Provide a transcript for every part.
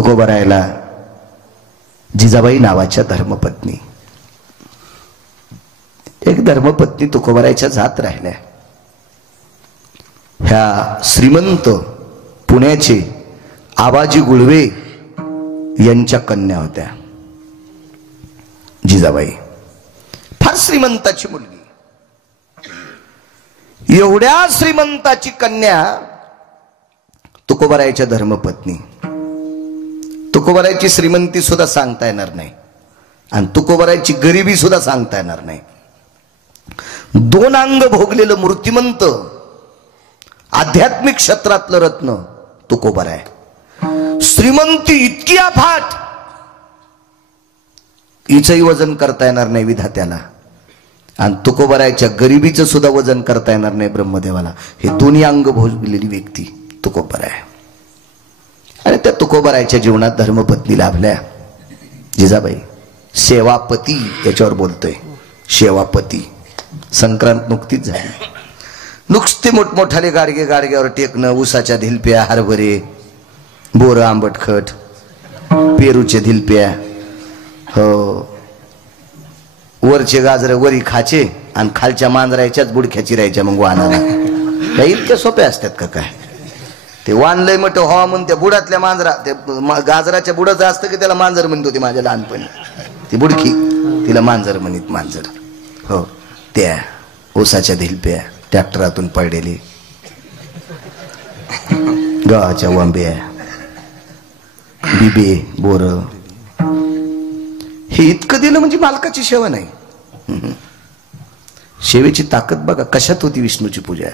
तुकोबरायला जिजाबाई नावाच्या धर्मपत्नी, एक धर्मपत्नी तुकोबरायच्या जात राहिल्या. ह्या श्रीमंत पुण्याचे आबाजी गुळवे यांच्या कन्या होत्या. जिजाबाई फार श्रीमंताची मुलगी. एवढ्या श्रीमंताची कन्या तुकोबरायच्या धर्मपत्नी. तुकोबरायची श्रीमंती सुद्धा सांगता येणार नाही आणि तुकोबरायची गरिबी सुद्धा सांगता येणार नाही. दोन अंग भोगलेलं मूर्तिमंत आध्यात्मिक क्षेत्रातलं रत्न तुकोबराय. श्रीमंती इतकी अफाट, हिचंही वजन करता येणार नाही विधात्याला आणि तुकोबरायच्या गरिबीचं सुद्धा वजन करता येणार नाही ब्रह्मदेवाला. हे दोन्ही अंग भोगलेली व्यक्ती तुकोबराय. आणि त्या तुकोबरायच्या जीवनात धर्मपत्नी लाभल्या जिजाबाई. सेवापती याच्यावर बोलतोय. सेवापती संक्रांत नुकतीच झाली. नुकते मोठमोठाले गाडगे गाडग्यावर टेकणं, ऊसाच्या धिलप्या, हरभरे, बोरं, आंबटखट, पेरूचे धिलप्या, हो, वरचे गाजर वरी खाचे आणि खालच्या मांजरायच्याच बुडख्या चिरायच्या मग वाहनाला. काही इतक्या सोप्या असतात का काय? ते वानलंय मग हवा म्हणून त्या बुडातल्या मांजरा, ते गाजराच्या बुडाचं असतं की त्याला मांजर म्हणत होती माझ्या लहानपणी. ती बुडकी तिला मांजर म्हणत, मांजर. हो, त्या ऊसाच्या धिलप्या, ट्रॅक्टरातून पडलेली गव्हाच्या वंब्या, बिबे, बोर, हे इतकं दिलं म्हणजे मालकाची सेवा नाही. सेवेची ताकद बघा कशात होती. विष्णूची पूजा.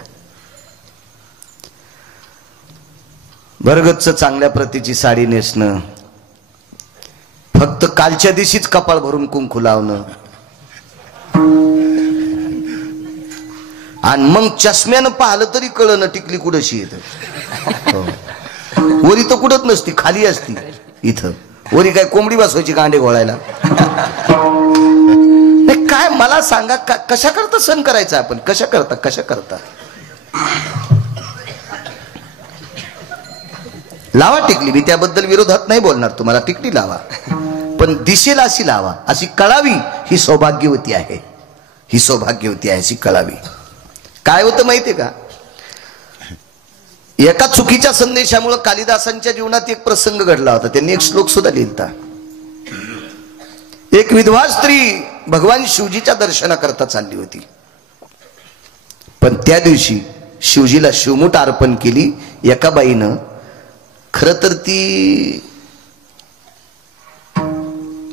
भरगच्च चांगल्या प्रतीची साडी नेसणं, फक्त कालच्या दिवशीच कपाळ भरून कुंकू लावणं आणि मग चष्म्यानं पाहिलं तरी कळणं टिकली कुठशी येत. वरी तर कुठत नसती, खाली असती. इथं वरी काय कोंबडी बसवायची कांडे घोळायला? नाही काय मला सांगा, कशा करता सण करायचा आपण? कशा करता लावा टिकली. मी त्याबद्दल विरोधात नाही बोलणार तुम्हाला. टिकली लावा, पण दिसेल अशी लावा, अशी कळावी. ही सौभाग्यवती आहे, ही सौभाग्यवती आहे, अशी कळावी. काय होतं माहितीये का? एका चुकीच्या संदेशामुळे कालिदासांच्या जीवनात एक प्रसंग घडला होता. त्यांनी एक श्लोक सुद्धा लिहिला. एक विधवा स्त्री भगवान शिवजीच्या दर्शनाकरता चालली होती, पण त्या दिवशी शिवजीला शिवमुठ अर्पण केली एका बाईनं. खर तर ती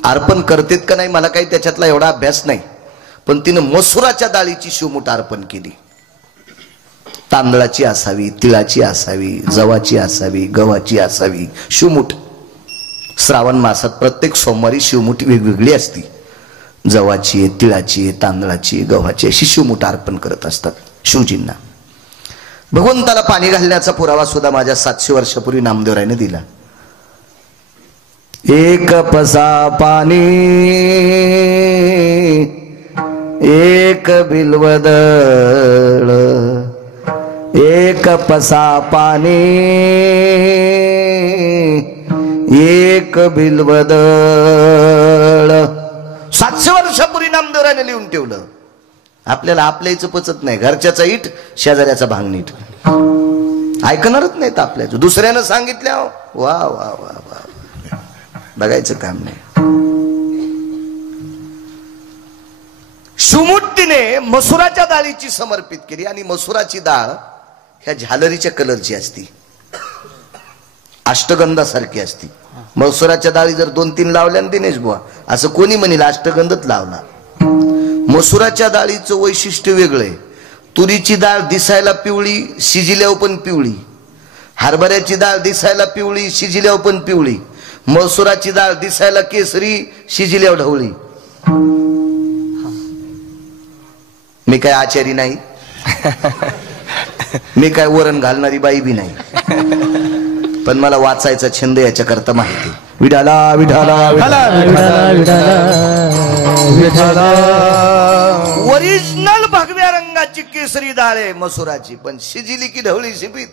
अर्पण करतेत का नाही मला काही त्याच्यातला एवढा अभ्यास नाही, पण तिनं मसुराच्या डाळीची शिवमुठ अर्पण केली. तांदळाची असावी, तिळाची असावी, जवाची असावी, गव्हाची असावी शिवमुठ. श्रावण मासात प्रत्येक सोमवारी शिवमुठ वेगवेगळी असती. जवाची आहे, तिळाची आहे, तांदळाची, गव्हाची, अशी शिवमुठ अर्पण करत असतात शिवजींना. भगवंताला पाणी घालण्याचा पुरावा सुद्धा माझ्या 700 वर्षापूर्वी नामदेवरायने दिला. एक पसा पाणी एक बिल्वदळ, एक पसा पाणी एक बिल्वदळ. 700 वर्षापूर्वी नामदेवरायने लिहून ठेवलं. आपल्याला आपल्याचं पचत नाही. घरच्याचा इट, शेजाऱ्याचा भांगनीट. ऐकणारच नाहीत आपल्याचं. दुसऱ्यानं सांगितल्या वा वा वा वा, बघायचं काम नाही. शिवमुठीने मसुराच्या डाळीची समर्पित केली आणि मसुराची डाळ ह्या झालरीच्या कलरची असती, अष्टगंधासारखी असती. मसुराच्या डाळी जर 2-3 लावल्या ना दिनेश बुवा, असं कोणी म्हणेल अष्टगंधच लावला. मसुराच्या डाळीचं वैशिष्ट्य वेगळं आहे. तुरीची डाळ दिसायला पिवळी, शिजिल्यावर पण पिवळी. हरभऱ्याची डाळ दिसायला पिवळी, शिजिल्यावर पण पिवळी. मसुराची डाळ दिसायला केसरी, शिजिल्यावर ढवळी. मी काय आचारी नाही, मी काय वरण घालणारी बाई बी नाही, पण मला वाचायचा छंद याच्या करता माहिती. विठाला विठाला विठाला विठाला. ओरिजिनल भगव्या रंगाची केसरी डाळ आहे मसुराची, पण शिजिली की ढवळी शिपीत,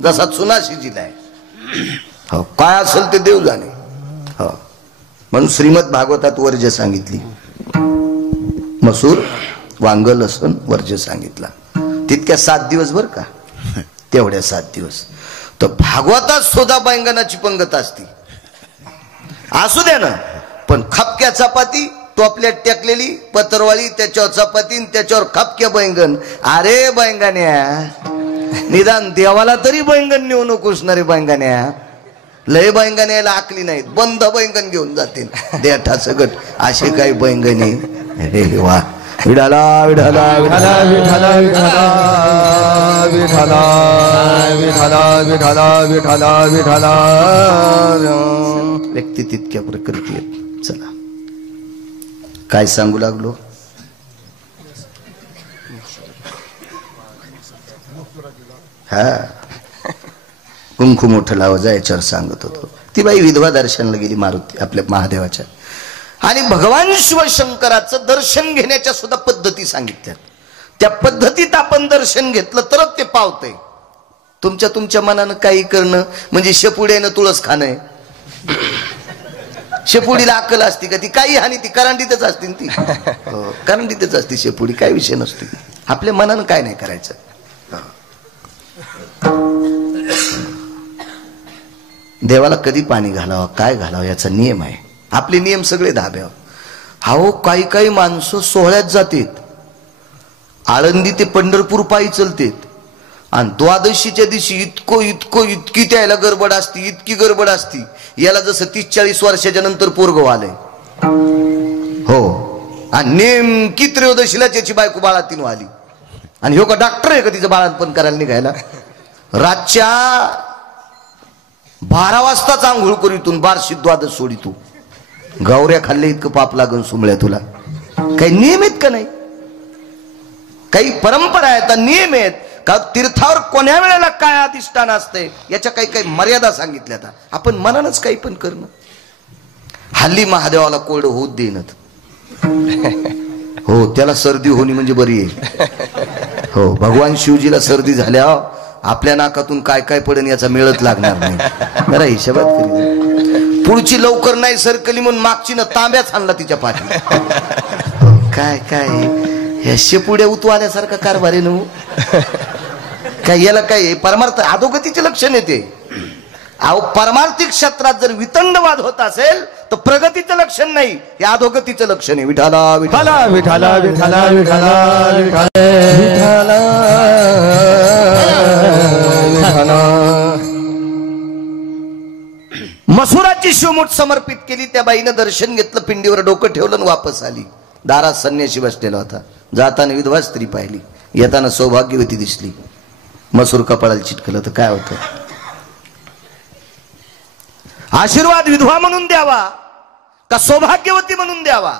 जसा चुना शिजिलाय हो, काय असेल ते देव जाणे. हो, म्हणून श्रीमद भागवतात वर्ज्य सांगितली. मसूर, वांग, लसूण वर्ज्य सांगितला. तितक्या 7 दिवस बर का, तेवढ्या 7 दिवस. तर भागवतात सुद्धा बैंगनाची पंगत असती. असू द्या ना, पण खपक्या चपाती, टोपल्यात टेकलेली पत्रवाळी, त्याच्यावर चपाती, त्याच्यावर खपक्या बैंगन. अरे बैंगण्या, निदान देवाला तरी बैंगन नेऊ नकोस ना रे बैंगण्या. लय बैंगन यायला आकली नाहीत, बंद बैंगन घेऊन जातील देठा सगट. असे काही बैंगने. अरे वा, विठाला विठाला विठाला विठाला विठाला विठाला विठाला विठाला विठाला. व्यक्ती तितक्या प्रकृती आहेत. चला, काय सांगू लागलो. हा, कुंकू मोठं लावायचं याच्यावर सांगत होतो. ती बाई विधवा दर्शनला गेली मारुती आपल्या महादेवाच्या, आणि भगवान शिवशंकराचं दर्शन घेण्याच्या सुद्धा पद्धती सांगितल्या. त्या पद्धतीत आपण दर्शन घेतलं तरच ते पावतंय. तुमच्या मनानं काही करणं म्हणजे शेपुड्यानं तुळस खाणं. शेपुडीला अक्कल असती का? ती काही हानी, ती करंडीतच असते ती. करंडीतच असते शेपुडी, काय विषय नसतो. आपल्या मनानं काय नाही करायचं. देवाला कधी पाणी घालावं, काय घालावं याचा नियम आहे. आपले नियम सगळे धाब्यावर. हो, काही माणसं सोहळ्यात जातात, आळंदी ते पंढरपूर पायी चलतेत, आणि द्वादशीच्या दिवशी इतकी त्याला गडबड असती, इतकी गडबड असती. याला जसं 30-40 वर्षाच्या नंतर पोरग आलंय. हो, आणि नेमकी त्रयोदशीला त्याची बायको बाळातीन आली, आणि हो का डॉक्टर आहे का तिचं बाळातपण करायला निघायला. रातच्या 12 वाजताच आंघोळ करीतून बारशी द्वादश सोडी. तू गावऱ्या खाल्ले इतकं पाप लागून सुमळ्या तुला. काही नियम आहेत का नाही? काही परंपरा आहेत, नियम आहेत का? तीर्थावर कोण्या वेळेला काय अधिष्ठान असते याच्या काही मर्यादा सांगितल्या. आपण मनानच काही पण करणं. हल्ली महादेवाला कोरड होत देणत. हो, त्याला सर्दी होणी म्हणजे बरी आहे. हो, भगवान शिवजीला सर्दी झाल्या, आपल्या नाकातून काय पडेन याचा मेळच लागणार नाही. जरा हिशोबात करी. पुढची लवकर नाही सरकली म्हणून मागची न तांब्याच आणला तिच्या पाठी. काय ह्या शेपुड्या उतू आल्यासारखा कारभार आहे ना. काय याला काय परमार्थ अधोगतीचे लक्षण येते. अहो, परमार्थिक क्षेत्रात जर वितंडवाद होत असेल तर प्रगतीचं लक्षण नाही, हे अधोगतीचं लक्षण आहे. विठाला विठाला विठाला विठाला विठाला विठाला विठाला. मसुराची शिवमूठ समर्पित केली. त्या बाईनं दर्शन घेतलं, पिंडीवर डोकं ठेवलं आणि वापस आली. दारात संन्यासी बसलेला होता. जाताना विधवा स्त्री पाहिली, येताना सौभाग्यवती दिसली. मसूर कपाळाला चिटकलं तर काय होतं? आशीर्वाद विधवा म्हणून द्यावा का सौभाग्यवती म्हणून द्यावा?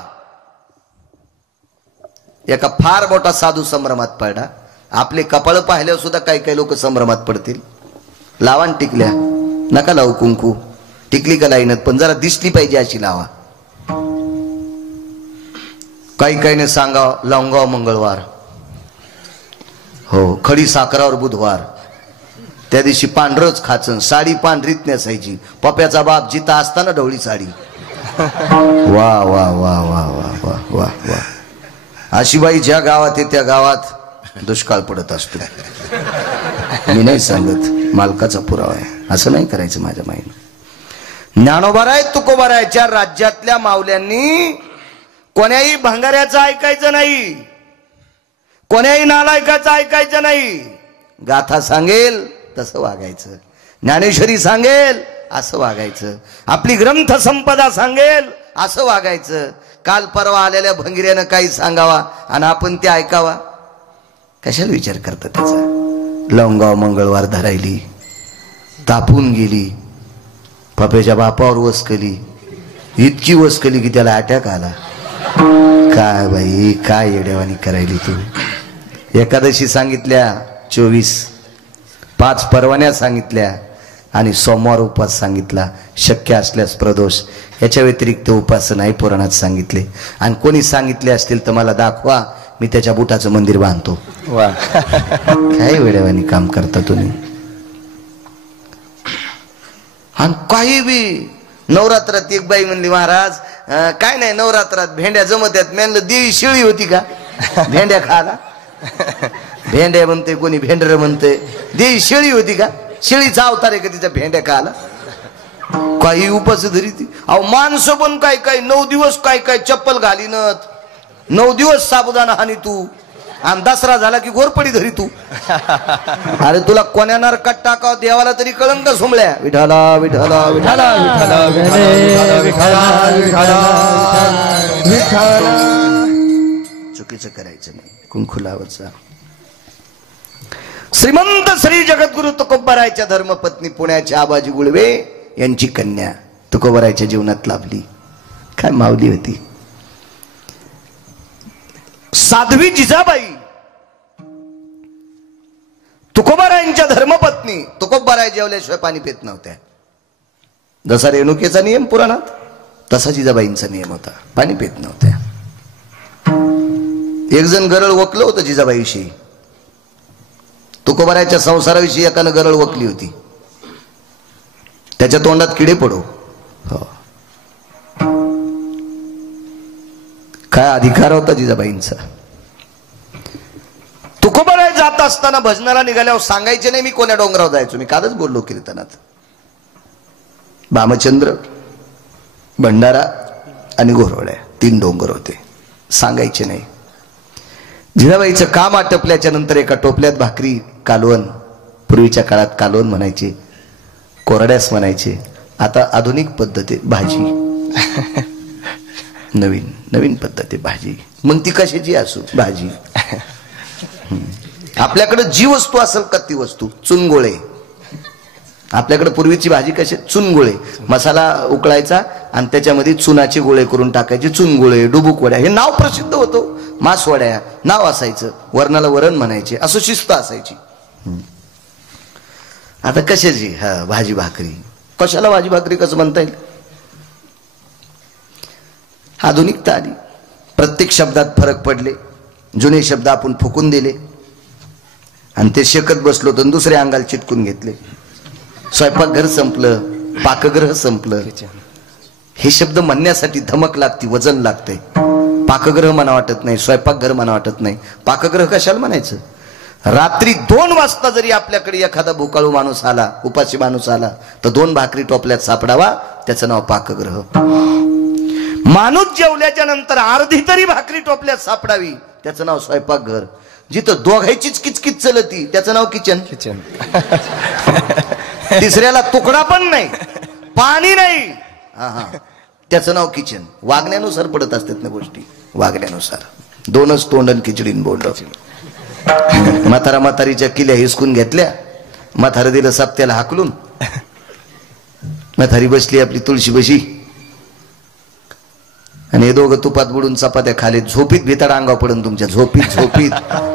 एका फार मोठा साधू संभ्रमात पडला. आपले कपाळ पाहिल्यावर सुद्धा काही लोक संभ्रमात पडतील. लावान टिकल्या, नका लावू कुंकू, टिकली का लाईनत, पण जरा दिसली पाहिजे अशी लावा. काही सांगावं लावून मंगळवार, हो, खडी साखरावर बुधवार, त्या दिवशी पांढरच खाचन, साडी पांढरीत नेसायची. पप्याचा बाप जिता असताना ढवळी साडी. वा वा वा वा वा वा वा वा. अशी बाई ज्या गावात आहे त्या गावात दुष्काळ पडत असतो. मी नाही सांगत, मालकाचा पुरावा आहे. असं नाही करायचं माझ्या माईनं. ज्ञानोबाराय तुकोबारायच्या राज्यातल्या माऊल्यांनी कोण्याही भंगाऱ्याचं ऐकायचं नाही, कोण्याही नालायकाचं ऐकायचं नाही. गाथा सांगेल तसं वागायचं, ज्ञानेश्वरी सांगेल असं वागायचं, आपली ग्रंथ संपदा सांगेल असं वागायचं. काल परवा आलेल्या भंगिऱ्यानं काही सांगावा आणि आपण ते ऐकावा. कशाला विचार करतात त्याचा? लवंगाव मंगळवार धरायली, तापून गेली, पप्याच्या बापावर वसकली, इतकी वसकली की त्याला अटॅक आला. काय बाई, काय येड्यावानी करायली तू. एकादशी सांगितल्या 24, 5 परवान्या सांगितल्या आणि सोमवार उपास सांगितला. शक्य असल्यास प्रदोष, याच्या व्यतिरिक्त उपास नाही पुराणात सांगितले. आणि कोणी सांगितले असतील तर मला दाखवा, मी त्याच्या बुटाचं मंदिर बांधतो. वा, काय वेड्यावानी काम करता तुम्ही. आणि काही बी. नवरात्रात एक बाई म्हणली, महाराज काय नाही, नवरात्रात भेंड्या जमत आहेत. म्हणलं देवी शिळी होती का भेंड्या खायला? भेंड्या म्हणते, कोणी भेंडर म्हणते. देवी शेळी होती का? शेळीचा अवतार आहे का तिच्या भेंड्या खायला? काही उपास धरी ती. अहो माणसं पण काय काय 9 दिवस काय काय चप्पल घालीनत, 9 दिवस साबुदाणा हानी तू, आणि दसरा झाला की घोरपडी धरी तू. अरे तुला कोण्या नरकात टाकाव देवाला तरी कळंन का सोमळ्या? विठाला विठाला विठाला विठाला विठाला. चुकीचं करायचं नाही. कुंकुलावरचा श्रीमंत श्री जगद्गुरु तुकोबारायच्या धर्मपत्नी पुण्याच्या आबाजी गुळवे यांची कन्या तुकोबारायच्या जीवनात लाभली. काय माऊली होती. साध्वी जिजाबाई तुकोबारायांच्या धर्मपत्नी. तुकोबाराय जेवल्याशिवाय पाणी पित नव्हत्या. जसा रेणुकेचा नियम पुराणात, तसा जिजाबाईंचा नियम होता, पाणी पित नव्हत्या. एक जण गरळ वकलं होतं जिजाबाईविषयी. तुकोबारायच्या संसाराविषयी एकानं गरळ वकली होती. त्याच्या तोंडात किडे पडो. हो, काय अधिकार होता जिजाबाईंचा. तुकोबाराय जात असताना भजनाला निघाल्यावर सांगायचे नाही मी कोण्या डोंगरावर जायचो. मी कालच बोललो कीर्तनात. भामचंद्र, भंडारा आणि घोरवड्या 3 डोंगर होते. सांगायचे नाही. जिजाबाईचं काम आटपल्याच्या नंतर एका टोपल्यात भाकरी, कालवण, पूर्वीच्या काळात कालवण म्हणायचे, कोरड्यास म्हणायचे. आता आधुनिक पद्धती भाजी. नवीन नवीन पद्धती भाजी. मग ती कशाची असो भाजी. आपल्याकडे जी वस्तू असेल का ती वस्तू. चुनगोळे. आपल्याकडे पूर्वीची भाजी कशी, चुनगोळे. मसाला उकळायचा आणि त्याच्यामध्ये चुनाचे गोळे करून टाकायचे. चुनगोळे, डुबुक वड्या हे नाव प्रसिद्ध होतं. मासवड्या नाव असायचं. वरणाला वरण म्हणायचे. असं शिस्त असायची. आता कशाची भाजी भाकरी. कशाला भाजी भाकरी कसं म्हणता येईल. आधुनिकता आली. प्रत्येक शब्दात फरक पडले. जुने शब्द आपण फुकून दिले आणि ते शेकत बसलो तर दुसऱ्या अंगाला चिटकून घेतले. स्वयंपाकघर संपलं, पाकगृह संपलं. हे शब्द म्हणण्यासाठी धमक लागती, वजन लागते. पाकगृह म्हणा वाटत नाही, स्वयंपाकघर म्हणा वाटत नाही. पाकगृह कशाला म्हणायचं. रात्री 2 वाजता जरी आपल्याकडे एखादा भुकाळू माणूस आला, उपाशी माणूस आला, तर 2 भाकरी टोपल्यात सापडावा, त्याचं नाव पाकगृह. माणूस जेवल्याच्या नंतर अर्धी तरी भाकरी टोपल्यात सापडावी, त्याचं नाव स्वयंपाकघर. जिथं दोघांचीच किचकिच चलती त्याचं नाव किचन. तिसऱ्याला तुकडा पण नाही, पाणी नाही, त्याचं नाव किचन. वागण्यानुसार पडत असतात ना गोष्टी. वागण्यानुसार. 2च तोंडन खिचडीन बोंड. म्हातारा म्हातारीच्या किल्या हिसकून घेतल्या. म्हातारा दिलं सप्त्याला हाकलून. म्हातारी बसली आपली तुळशी बशी आणि हे दोघं तुपात बुडून चपात्या खाली. झोपीत भिताड अंगावर पडून तुमच्या. झोपीत झोपीत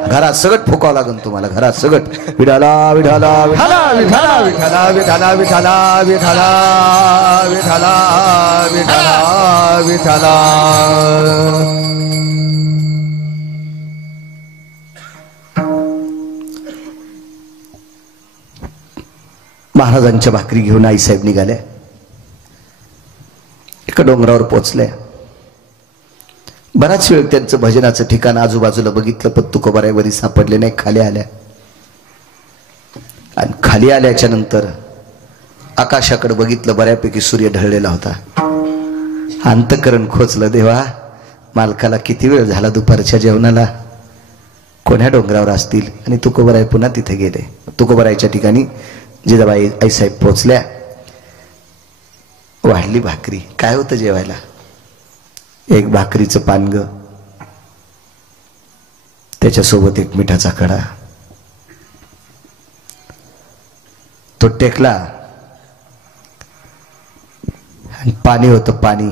घरात सगट फुकावं लागेल तुम्हाला. घरात सगट. विठाला विठाला विठाला विठाला विठाला विठाला विठाला विठाला विठाला विठाला विठाला. महाराजांच्या भाकरी घेऊन आईसाहेब निघाल्या. एका डोंगरावर पोचल्या. बराच वेळ त्यांचं भजनाचं ठिकाण आजूबाजूला बघितलं, पण तुकोबाराय वरी सापडले नाही. खाली आल्या आणि खाली आल्याच्या नंतर आकाशाकडे बघितलं. बऱ्यापैकी सूर्य ढळलेला होता. अंतकरण खोचलं. देवा, मालकाला किती वेळ झाला दुपारच्या जेवणाला. कोण्या डोंगरावर असतील. आणि तुकोबाराय पुन्हा तिथे गेले. तुकोबारायच्या ठिकाणी जिजाबाई आईसाहेब पोचल्या. वाढली भाकरी. काय होतं जेवायला. एक भाकरीचं पानग, त्याच्यासोबत एक मिठाचा कडा. तो टेकला आणि पाणी होतं. पाणी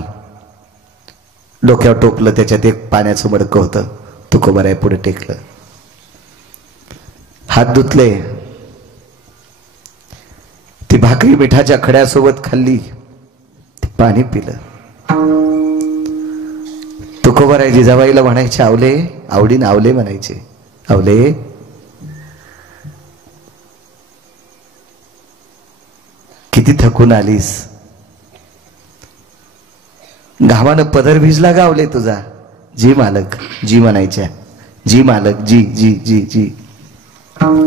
डोक्यावर टोपलं. त्याच्यात एक पाण्याचं मडकं होतं. तुकोबाराय पुढे टेकलं. हात धुतले. ती भाकरी मिठाच्या खड्यासोबत खाल्ली. पाणी पिलं. तुकोबाराय जिजाबाईला म्हणायचे, आवले, आवडीन आवले म्हणायचे. आवले, किती थकून आलीस, घामानं पदर भिजला गावले तुझा. जी मालक, जी म्हणायच्या, जी मालक, जी जी जी जी.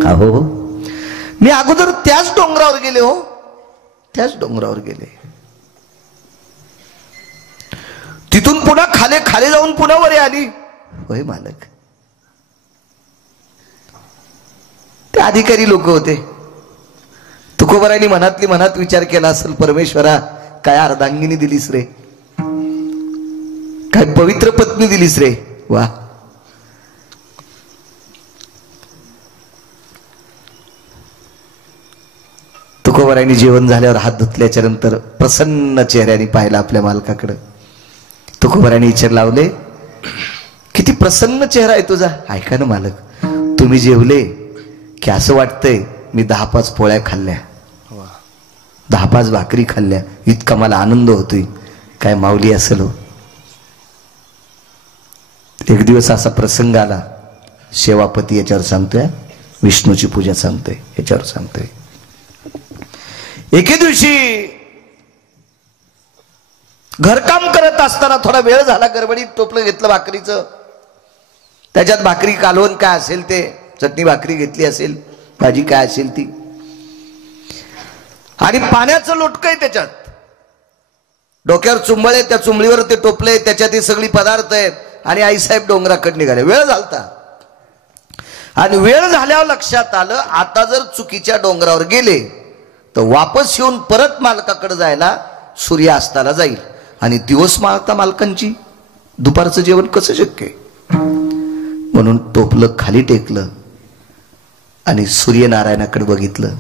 अहो मी अगोदर त्याच डोंगरावर गेले, हो त्याच डोंगरावर गेले, तिथून पुन्हा खाली खाली जाऊन पुन्हा वर आली. होय मालक. ते अधिकारी लोक होते. तुकोबरायांनी मनातली मनात विचार केला असेल, परमेश्वरा काय अर्धांगिनी दिलीस रे, काय पवित्र पत्नी दिलीस रे. वा. तुकोबरायांनी जेवण झाल्यावर हात धुतल्याच्या नंतर प्रसन्न चेहऱ्याने पाहिला आपल्या मालकाकडे. तुकोबरायांनी विचार लावले, किती प्रसन्न चेहरा आहे तुझा. ऐका ना मालक, तुम्ही जेवले की असं वाटतंय मी 10-5 पोळ्या खाल्ल्या, 10-5 भाकरी खाल्ल्या, इतका मला आनंद होतोय. काय माऊली असेल हो. एक दिवस असा प्रसंग आला, सेवापती याच्यावर सांगतोय, विष्णूची पूजा सांगतोय याच्यावर सांगतोय. एके दिवशी घरकाम करत असताना थोडा वेळ झाला, गडबडीत टोपलं घेतलं भाकरीचं, त्याच्यात भाकरी कालवण काय असेल ते, चटणी भाकरी घेतली असेल, भाजी काय असेल ती, आणि पाण्याचं लोटकं आहे त्याच्यात, डोक्यावर चुंबळ आहे, त्या चुंबळीवर ते टोपले, त्याच्यात हे सगळी पदार्थ आहेत. आणि आईसाहेब डोंगराकडे निघाले. वेळ झालता, आणि वेळ झाल्यावर लक्षात आलं, आता जर चुकीच्या डोंगरावर गेले तर वापस येऊन परत मालकाकडे जायला सूर्य अस्ताला जाईल, आणि दिवस माळता मालकांची दुपारचं जेवण कसं शक्य. म्हणून टोपलं खाली टेकलं आणि सूर्यनारायणाकडे बघितलं.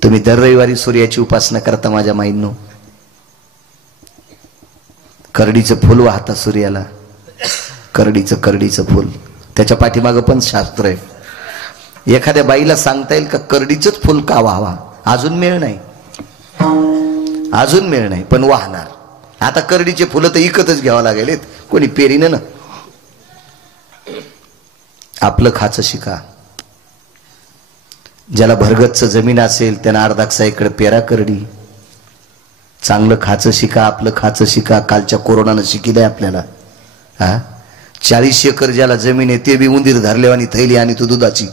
तुम्ही दर रविवारी सूर्याची उपासना करता माझ्या माईंनो. करडीचं फुल वाहता सूर्याला, करडीचं फुल. त्याच्या पाठीमागं पण शास्त्र आहे. एखाद्या बाईला सांगता येईल का करडीचंच फुल का वाहवा? अजून मेळ नाही, अजून मेळ नाही, पण वाहणार. आता करडीचे फुलं तर इकतच घ्यावं लागेल, कोणी पेरीनं ना. आपलं खाचं शिका. ज्याला भरगतच जमीन असेल त्यांना अर्धाकसा इकडे पेरा करडी. चांगलं खाचं शिका, आपलं खाचं शिका. कालच्या कोरोनानं शिकिलंय आपल्याला. 40 एकर ज्याला जमीन आहे ते बी उंदीर धरलेवानी थैली आणि तू दुधाची.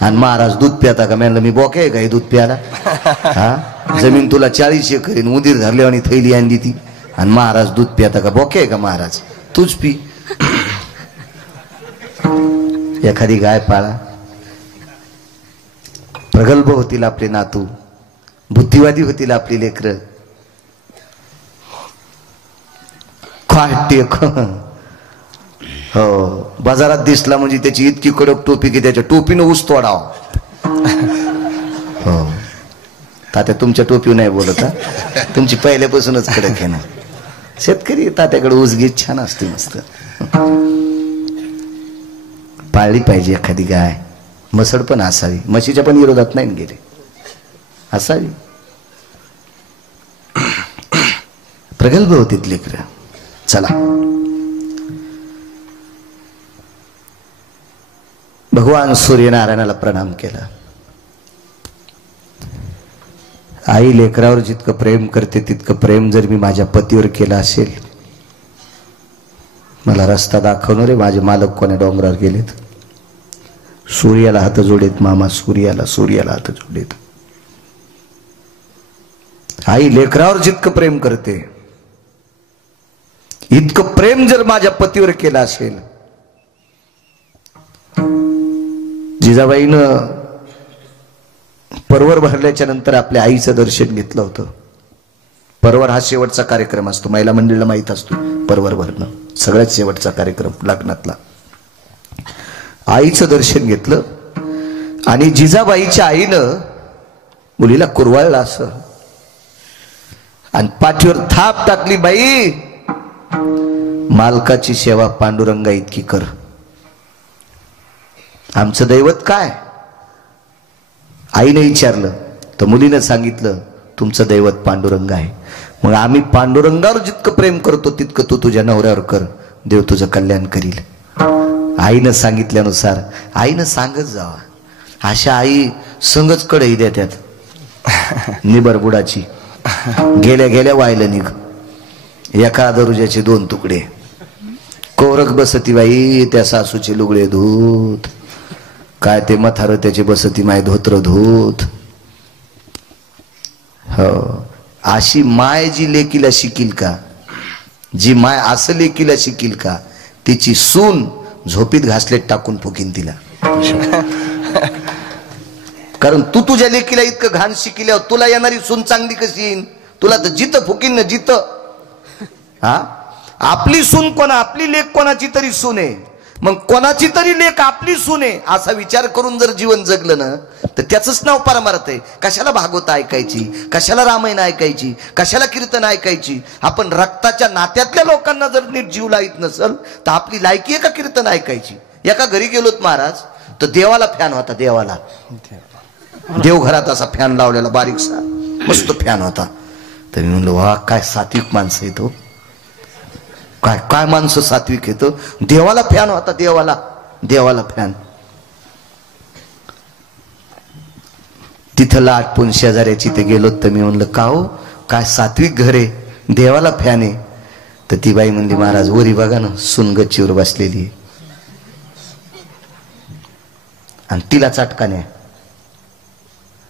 आणि महाराज दूध प्याता का? म्हणलं मी बोके आहे का हे दूध प्याला? जमीन तुला 40 एकर उंदीर धरलेवानी थैली आणली ती, आणि महाराज दूध प्याता का? बोके आहे का महाराज? तूच पी. एखादी गाय पाळा, प्रगल्भ होतील आपले नातू, बुद्धिवादी होतील आपली लेकरं. हो, बाजारात दिसला म्हणजे त्याची इतकी कडक टोपी की त्याच्या टोपीनं ऊस तोडाव. हो तात्या, तुमच्या टोपीवर नाही बोलत, तुमची पहिल्यापासूनच कडक आहे ना. शेतकरी तात्याकडे ऊसगीत छान असते, मस्त. पाळली पाहिजे एखादी गाय. मसड पण असावी, म्हशीच्या पण विरोधात नाही गेले, असावी. प्रगल्भ होतीत लेकरं. चला, भगवान सूर्यनारायणाला प्रणाम केला. आई लेकरावर जितकं प्रेम करते तितकं प्रेम जर मी माझ्या पतीवर केलं असेल, मला रस्ता दाखवणार आहे. माझे मालक कोण्या डोंगरावर गेलेत. सूर्याला हात जोडेत मामा, सूर्याला हात जोडेत. आई लेकरावर जितकं प्रेम करते इतकं प्रेम जर माझ्या पतीवर केलं असेल. जिजाबाईनं परवर भरल्याच्या नंतर आपल्या आईचं दर्शन घेतलं होतं. परवर हा शेवटचा कार्यक्रम असतो, महिला मंडळीला माहीत असतो. परवर भरणं सगळ्यात शेवटचा कार्यक्रम लग्नातला. आईचं दर्शन घेतलं आणि जिजाबाईच्या आईनं मुलीला कुरवाळलं असं आणि पाठीवर थाप टाकली. बाई, मालकाची सेवा पांडुरंगा इतकी कर. आमचं दैवत काय? आईने विचारलं तर मुलीनं सांगितलं, तुमचं दैवत पांडुरंग आहे. मग आम्ही पांडुरंगावर जितकं प्रेम करतो तितकं तू तुझ्या नवऱ्यावर कर, देव तुझं कल्याण करील. आईनं सांगितल्यानुसार आईनं सांगत जावा. अशा आई संगच कडे देतात. निबर बुडाची गेल्या गेल्या वाहिलं निघ. एका दरुजाचे 2 तुकडे. कोरक बसती बाई त्या सासूचे लुगडे धूत, काय ते मथार त्याचे बसती माय धोत्र धूत. हो, अशी माय जी लेकीला शिकील का, जी माय असं लेकीला शिकील का, तिची सून झोपीत घासलेत टाकून फुकीन तिला. कारण तू तुझ्या लेकीला इतकं घाण शिकिल्यावर तुला येणारी सून चांगली कशी येईन? तुला तर जिथं फुकीन ना जिथं. हा, आपली सून कोणा, आपली लेक कोणाची तरी सून आहे, मग कोणाची तरी लेक आपली सून आहे असा विचार करून जर जीवन जगलं ना तर त्याचंच नाव परमार्थ आहे. कशाला भागवत ऐकायची, कशाला रामायण ऐकायची, कशाला कीर्तन ऐकायची? आपण रक्ताच्या नात्यातल्या लोकांना जर नीट जीव लाईत नसल तर आपली लायकी आहे का कीर्तन ऐकायची? एका घरी गेलोत महाराज तर देवाला फॅन होता. देवाला देवघरात असा फॅन लावलेला बारीकसा मस्त फॅन होता. तर मी म्हणलो वा काय सात्विक माणसं येतो, काय काय माणसं सात्विक येतो. देवाला फॅन होता, देवाला फॅन. तिथं लाटपून शेजाऱ्याची ते गेलो तर मी म्हणलं का हो काय सात्विक घर आहे, देवाला फॅन आहे. तर ती बाई म्हणली महाराज वरी बघा ना सून गच्चीवर बसलेली आहे आणि तिला चटकाने,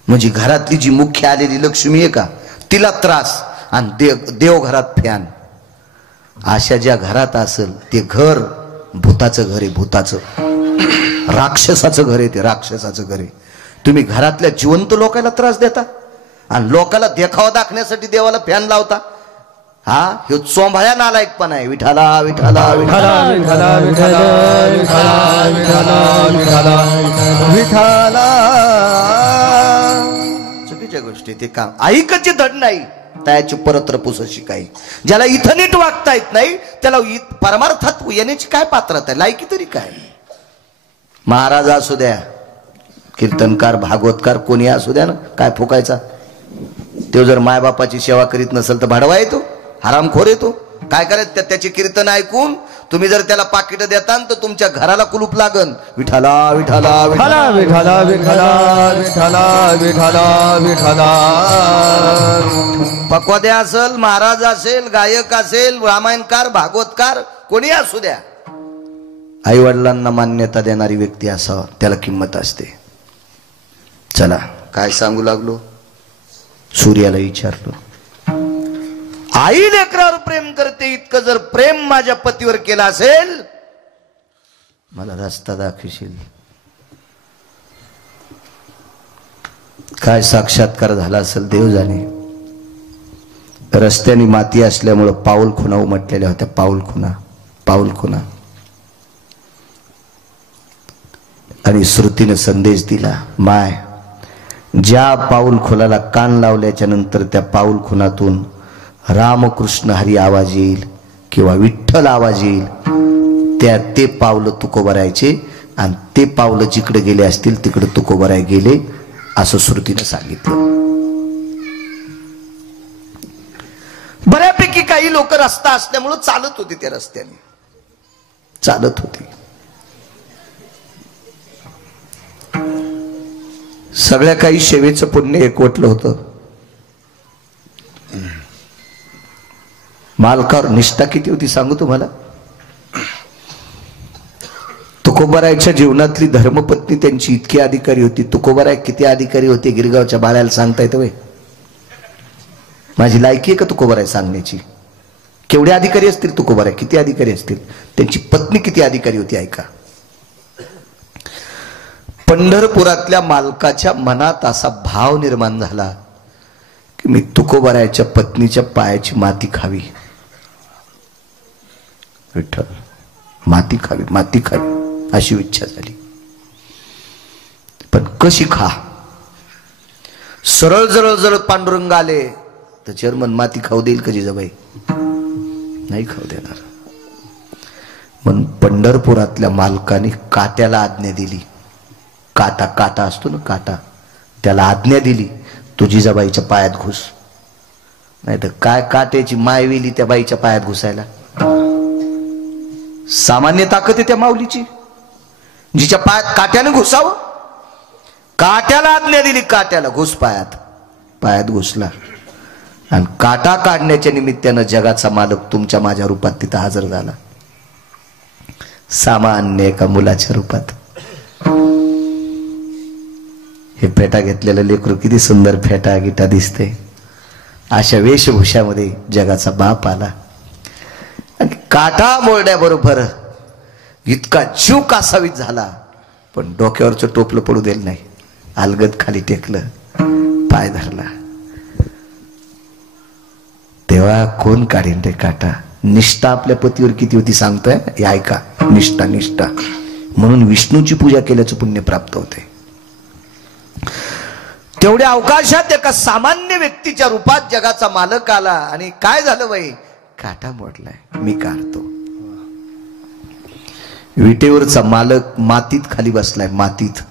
म्हणजे घरातली जी मुख्य आलेली लक्ष्मी आहे का तिला त्रास आणि देव घरात फॅन. अशा ज्या घरात असेल ते घर भूताचं घर आहे, भूताचं राक्षसाचं घर आहे, ते राक्षसाचं घर आहे. तुम्ही घरातल्या जिवंत लोकांना त्रास देता आणि लोकांना देखावा दाखवण्यासाठी देवाला फॅन लावता. हा, हे चोंभाळ्या नालायकपणा आहे. विठाला विठाला विठाला विठाला विठाला विठाला विठाला विठाला. चुकीच्या गोष्टी ते काम ऐकायची धड नाही, त्याची परत्र पुस शिकाय. ज्याला इथं नीट वागता येत नाही त्याला परमार्थात येण्याची काय पात्रता आहे, लायकी तरी काय? महाराज असू द्या, कीर्तनकार, भागवतकार, कोणी असू द्या ना, काय फुकायचा? तो जर मायबापाची सेवा करीत नसेल तर भाडवा येतो, हरामखोर येतो. काय करायचं त्याचे कीर्तन ऐकून? तुम्ही जर त्याला पाकिट देता तर तुमच्या घराला कुलूप लागन. विठाला विठाला विठाला विठाला विठाला विठाला विठाला विठाला. पक्वाद्या असेल, महाराज असेल, गायक असेल, रामायणकार, भागवतकार, कोणी असू द्या, आई वडिलांना मान्यता देणारी व्यक्ती असावा, त्याला किंमत असते. चला काय सांगू लागलो? सूर्याला विचारलो, आई लेकरावर प्रेम करते, इतकं जर प्रेम माझ्या पतीवर केलं असेल मला रस्ता दाखवशील? काय साक्षात्कार झाला असेल देव जाणे. रस्त्याने माती असल्यामुळं पाऊल खुणा उमटलेल्या होत्या, पाऊल खुणा. आणि श्रुतीने संदेश दिला, माय ज्या पाऊल खुलाला कान लावल्याच्या नंतर त्या पाऊल खुनातून रामकृष्ण हरी आवाज येईल किंवा विठ्ठल आवाज येईल, ते पावलं तुकोबरायचे आणि ते पावलं जिकडे गेले असतील तिकडे तुकोबराय गेले असं श्रुतीने सांगितलं. बऱ्यापैकी काही लोक रस्ता असल्यामुळे चालत होते, त्या रस्त्याने चालत होते. सगळ्या काही सेवेचं पुण्य एकवटलं होतं. मालकावर निष्ठा किती होती सांगू तुम्हाला? तुकोबारायच्या जीवनातली धर्मपत्नी त्यांची इतकी अधिकारी होती. तुकोबाराय किती अधिकारी होते गिरगावच्या बाळ्याला सांगता येतं वे? माझी लायकी आहे का तुकोबाराय सांगण्याची? केवढे अधिकारी असतील तुकोबाराय, किती अधिकारी असतील? त्यांची पत्नी किती अधिकारी होती ऐका. पंढरपुरातल्या मालकाच्या मनात असा भाव निर्माण झाला की मी तुकोबारायच्या पत्नीच्या पायाची माती खावी. विठ्ठल, माती खावी अशी इच्छा झाली. पण कशी खा? सरळ जरळ पांडुरंग आले तर चेअरमन माती खाऊ देईल का जिजाबाई? नाही खाऊ देणार. पण पंढरपुरातल्या मालकाने काट्याला आज्ञा दिली. काटा असतो ना, काटा, त्याला आज्ञा दिली, तू जिजाबाईच्या पायात घुस. नाही तर काय काट्याची माय वेली त्या बाईच्या पायात घुसायला? सामान्य ताकद आहे त्या माऊलीची, जिच्या पायात काट्याने घुसावं. काट्याला आज्ञा दिली, काट्याला घुस पायात. पायात घुसला आणि काटा काढण्याच्या निमित्तानं जगाचा मालक तुमच्या माझ्या रूपात तिथं हजर झाला, सामान्य एका मुलाच्या रूपात. हे फेटा घेतलेलं लेकरू किती सुंदर फेटा गिटा दिसते. अशा वेशभूषामध्ये जगाचा बाप आला आणि काटा मोरड्याबरोबर इतका जीव कासावीत झाला, पण डोक्यावरचं टोपलं पडू दिलं नाही. अलगद खाली टेकलं, पाय धरला. तेव्हा कोण काढीन रे काटा? निष्ठा आपल्या पतीवर किती होती सांगतोय, हे ऐका. निष्ठा निष्ठा म्हणून विष्णूची पूजा केल्याचं पुण्य प्राप्त होते. तेवढ्या अवकाशात एका सामान्य व्यक्तीच्या रूपात जगाचा मालक आला आणि काय झालं बाई? काटा मोडलाय, मी काढतो. विटेवरचा मालक मातीत खाली बसलाय, मातीत.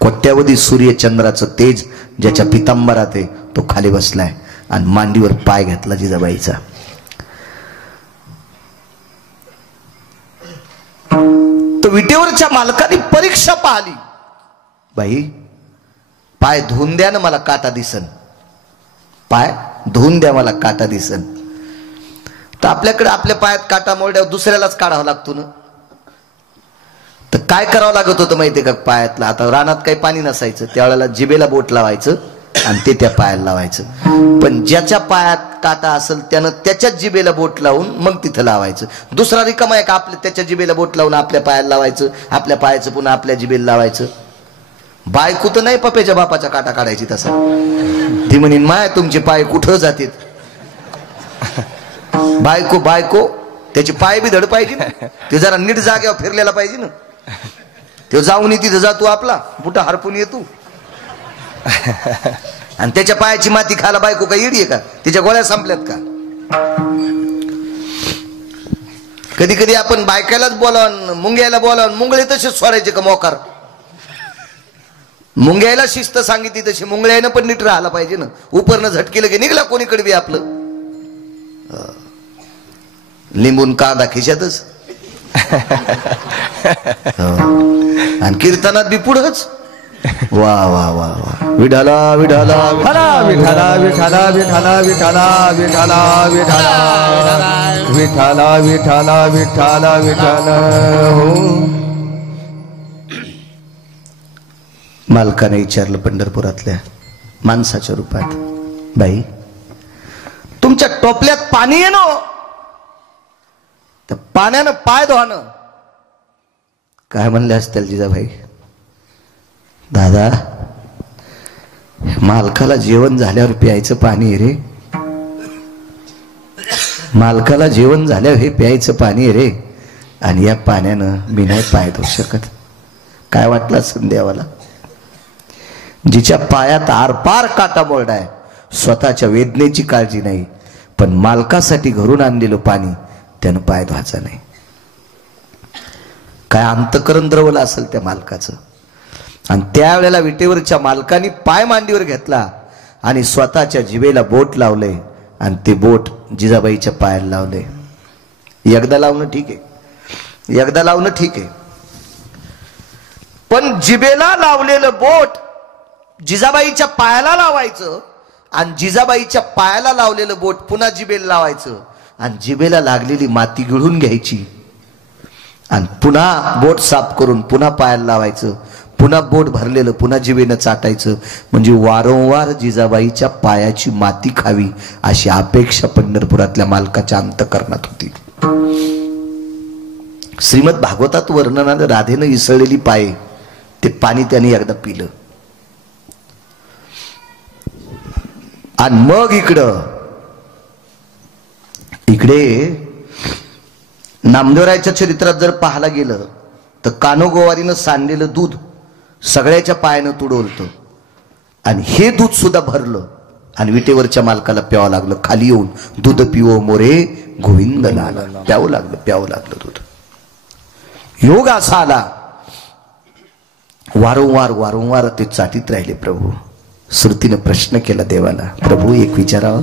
कोट्यावधी सूर्य चंद्राचं तेज ज्याच्या पितांबरात आहे तो खाली बसलाय आणि मांडीवर पाय घेतला जिजाबाईचा. तो विटेवरच्या मालकाने परीक्षा पाहिली, बाई पाय धुवून द्या ना, मला काटा दिसन. पाय धुवून द्या, मला काटा दिसन. तर आपल्याकडे आपल्या पायात काटा मोडल्यावर दुसऱ्यालाच काढावा लागतो ना. तर काय करावं लागत होतं माहितीये का पायातला? आता रानात काही पाणी नसायचं, त्यावेळेला जिभेला बोट लावायचं आणि ते त्या पायाला लावायचं. पण ज्याच्या पायात काटा असेल त्यानं त्याच्याच जिभेला बोट लावून मग तिथं लावायचं. दुसरा रिकामा आहे का आपल्या त्याच्या जिभेला बोट लावून आपल्या पायाला लावायचं, आपल्या पायाचं पुन्हा आपल्या जिभेला लावायचं? बायको तर नाही पप्याच्या बापाचा काटा काढायची तसा. ती म्हणीन माय तुमचे पाय कुठं जातील. बायको बायको त्याचे पाय बी धड पाहिजे ना, ते जरा नीट जाग्यावर फिरलेला पाहिजे ना. तो जाऊन तिथं जातो आपला बुटा हरपून येतो आणि त्याच्या पायाची माती खायला बायको का इडी आहे का? तिच्या गोळ्या संपल्यात का? कधी कधी आपण बायकालाच बोलावून मुंग्याला बोलावून मुंगळे तसेच सोडायचे का मोकार? मुंग्याला शिस्त सांगितली तशी मुंगळ्यानं पण नीट राहायला पाहिजे ना. उपरनं झटकेलं की निघला कोणीकडे बी आपलं. लिंबून कांदा खिशातच आणि कीर्तनात बी पुढंच. वा वा वा वा. विठाला विठाला विठाला विठाला विठाला विठाला विठाला विठाला विठाला विठाला विठाला विठाला. हो. मालकाने विचारलं पंढरपुरातल्या माणसाच्या रूपात, बाई तुमच्या टोपल्यात पाणी आहे ना, तर पाण्यानं पाय धुवानं. काय म्हणले असतील जिजाबाई? दादा मालकाला जेवण झाल्यावर प्यायचं पाणी रे, मालकाला जेवण झाल्यावर हे प्यायचं आहे रे, आणि या पाण्यानं मी नाही पाय धुवू शकत. काय वाटलं असेल देवाला? जिच्या पायात आरपार काटा मोरडाय, स्वतःच्या वेदनेची काळजी नाही, पण मालकासाठी घरून आणलेलं पाणी त्यानं पाय धुवायचा नाही. काय अंतकरण द्रवलं असेल त्या मालकाचं. आणि त्यावेळेला विटेवरच्या मालकाने पाय मांडीवर घेतला आणि स्वतःच्या जिभेला बोट लावले आणि ते बोट जिजाबाईच्या पायाला लावले. एकदा लावणं ठीक आहे, एकदा लावणं ठीक आहे, पण जिभेला लावलेलं बोट जिजाबाईच्या पायाला लावायचं आणि जिजाबाईच्या पायाला लावलेलं बोट पुन्हा जिभेला लावायचं आणि जिभेला लागलेली माती गिळून घ्यायची आणि पुन्हा बोट साफ करून पुन्हा पायाला लावायचं, पुन्हा बोट भरलेलं पुन्हा जिभेनं चाटायचं. म्हणजे वारंवार जिजाबाईच्या पायाची माती खावी अशी अपेक्षा पंढरपुरातल्या मालकाच्या अंतकरणात होती. श्रीमद भागवतात वर्णन आलं, राधेनं इसळलेली पाये ते पाणी त्याने एकदा पिलं. आणि मग इकडे नामदेवरायच्या चरित्रात जर पाहायला गेलं तर कानोगोवारीनं सांडलेलं दूध सगळ्याच्या पायानं तुडवलं आणि हे दूध सुद्धा भरलं आणि विटेवरच्या मालकाला प्यावं लागलं. खाली येऊन दूध पिवो मोरे गोविंद लाला, प्यावं लागलं दूध. योग असा आला, वारंवार ते चाटीत राहिले. प्रभू श्रुतीने प्रश्न केला देवाला, प्रभू एक विचारावं,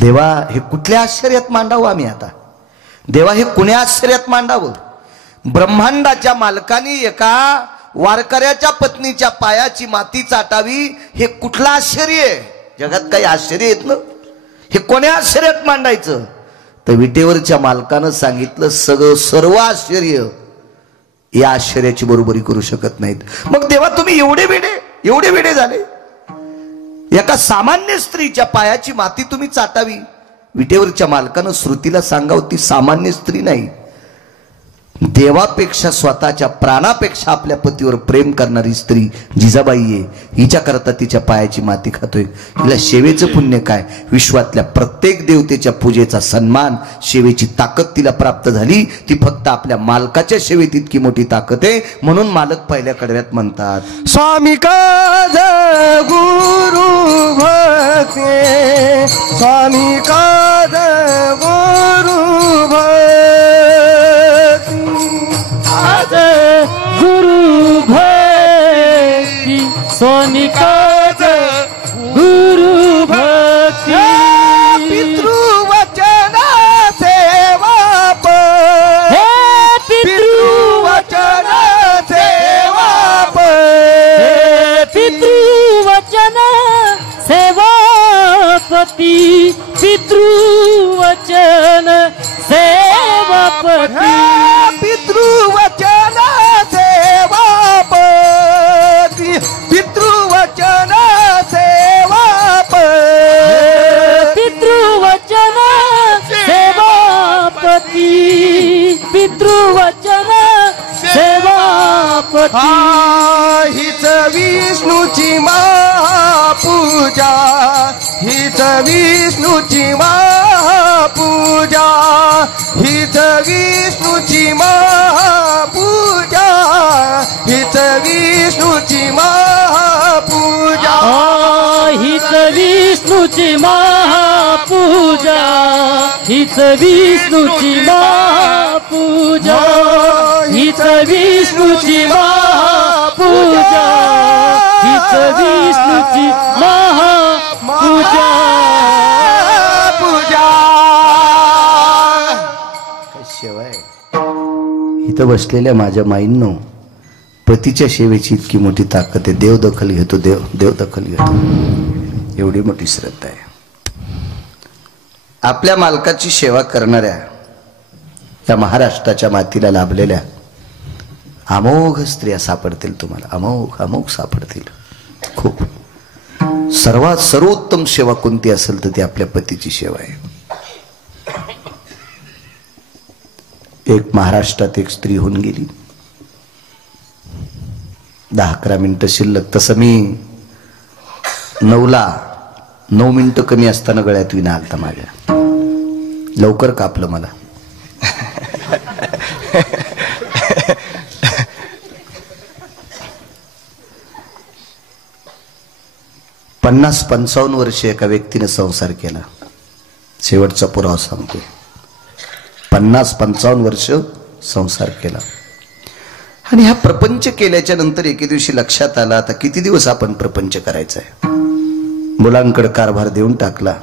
देवा हे कुठल्या आश्चर्यात मांडावं आम्ही आता? देवा हे कुण्या आश्चर्यात मांडावं? ब्रह्मांडाच्या मालकाने एका वारकऱ्याच्या पत्नीच्या पायाची माती चाटावी हे कुठलं आश्चर्य आहे? जगात काही आश्चर्य येत ना, हे कोण्या आश्चर्यात मांडायचं? तर विटेवरच्या मालकानं सांगितलं सगळं सर्व आश्चर्य या आश्चर्याची बरोबरी करू शकत नाहीत. मग तेव्हा तुम्ही एवढे वेडे झाले? एका सामान्य स्त्रीच्या पायाची माती तुम्ही चाटावी, विटेवरच्या मालकानं श्रुतीला सांगावं ती सामान्य स्त्री नाही, देवापेक्षा स्वतःच्या प्राणापेक्षा आपल्या पतीवर प्रेम करणारी स्त्री जिजाबाई आहे. हिच्या करता तिच्या पायाची माती खातोय. हिला सेवेचं पुण्य काय? विश्वातल्या प्रत्येक देवतेच्या पूजेचा सन्मान, सेवेची ताकद तिला प्राप्त झाली. ती फक्त आपल्या मालकाच्या सेवेत इतकी मोठी ताकद आहे. म्हणून मालक पहिल्या कडव्यात म्हणतात, स्वामी काज गुरु भक्ते, स्वामी काज गुरु भक्ती, आज गुरु भक्ती, स्वामी काज गुरु भक्ती, पितृवचन सेवा हे पितृवचन सेवा पितृवचन सेवापती, पितृवचन सेवापती, पितृवचन सेवापती, पितृवचन सेवापती, पितृवचन सेवापती, पितृवचन सेवापती. हीच विष्णूची महापूजा, हीच विष्णूची महापूजा, हीच विष्णूची महापूजा, हीच विष्णूची महापूजा, हीच विष्णूची महापूजा, हीच विष्णूची महापूजा, हीच विष्णूची महापूजा, हीच विष्णूची महापूजा. पूजा शिवाय इथं बसलेल्या माझ्या माईंनो, पतीच्या सेवेची इतकी मोठी ताकद आहे. देव दखल घेतो, देव दखल घेतो, एवढी मोठी श्रद्धा आहे. आपल्या मालकाची सेवा करणाऱ्या या महाराष्ट्राच्या मातीला लाभलेल्या अमोघ स्त्रिया सापडतील तुम्हाला, अमोघ सापडतील. खूप सर्वात सर्वोत्तम सेवा कोणती असेल तर ती आपल्या पतीची सेवा आहे. एक महाराष्ट्रात एक स्त्री होऊन गेली, 10-11 मिनिटं शिल्लक. तसं मी 9 मिनिटं कमी असताना गळ्यात विना आलता माझ्या, लवकर कापलं मला. पन्नास 55 वर्ष एका व्यक्तीने संसार केला. शेवटचा पुरावा सांगतोय. 50-55 वर्ष संसार केला आणि हा प्रपंच केल्याच्या नंतर एके दिवशी लक्षात आला आता किती दिवस आपण प्रपंच करायचा आहे. मुलांकडे कारभार देऊन टाकला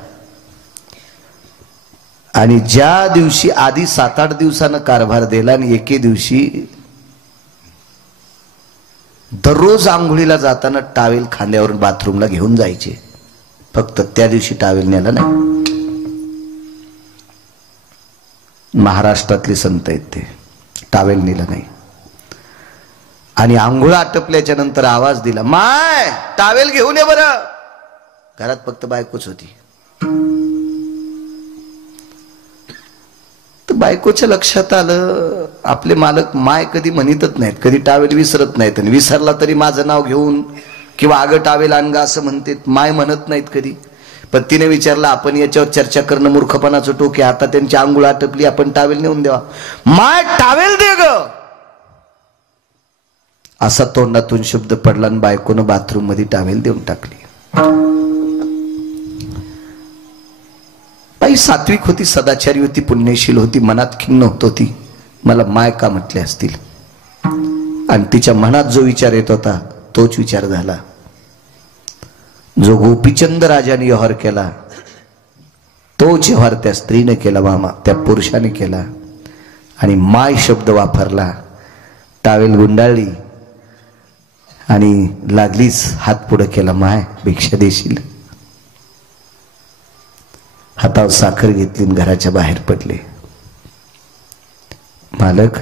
आणि ज्या दिवशी आधी 7-8 दिवसानं कारभार दिला आणि एके दिवशी दररोज आंघोळीला जाताना टावेल खांद्यावरून बाथरूमला घेऊन जायचे, फक्त त्या दिवशी टावेल नेला नाही. महाराष्ट्रातले संत आहेत ते, टावेल नेला नाही. आणि आंघोळ आटपल्याच्या नंतर आवाज दिला, माय टावेल घेऊन ये बरं. घरात फक्त बायकोच होती. तर बायकोच्या लक्षात आलं आपले मालक माय कधी म्हणतच नाहीत, कधी टावेल विसरत नाहीत, आणि विसरला तरी माझं नाव घेऊन किंवा अगं टावेल आणगा असं म्हणते, माय म्हणत नाहीत कधी. पण तिने विचारलं आपण याच्यावर चर्चा करणं मूर्खपणाचं टोक आहे. आता त्यांची आंघोळ आटपली, आपण टावेल नेऊन द्यावा. माय टावेल दे ग, असा तोंडातून शब्द पडला आणि बायकोनं बाथरूम मध्ये टावेल देऊन टाकली. बाई सात्विक होती, सदाचारी होती, पुण्यशील होती, मनात खिन्न होत होती, मला माय का म्हटले असतील. आणि तिच्या मनात जो विचार येत होता तोच विचार झाला जो गोपीचंद राजाने व्यवहार केला, तोच व्यवहार त्या स्त्रीने केला, मामा त्या पुरुषाने केला. आणि माय शब्द वापरला, टावेल गुंडाळली आणि लागलीच हात पुढे केला, माय भिक्षा देशील? हातावर साखर घेतली आणि घराच्या बाहेर पडले. मालक,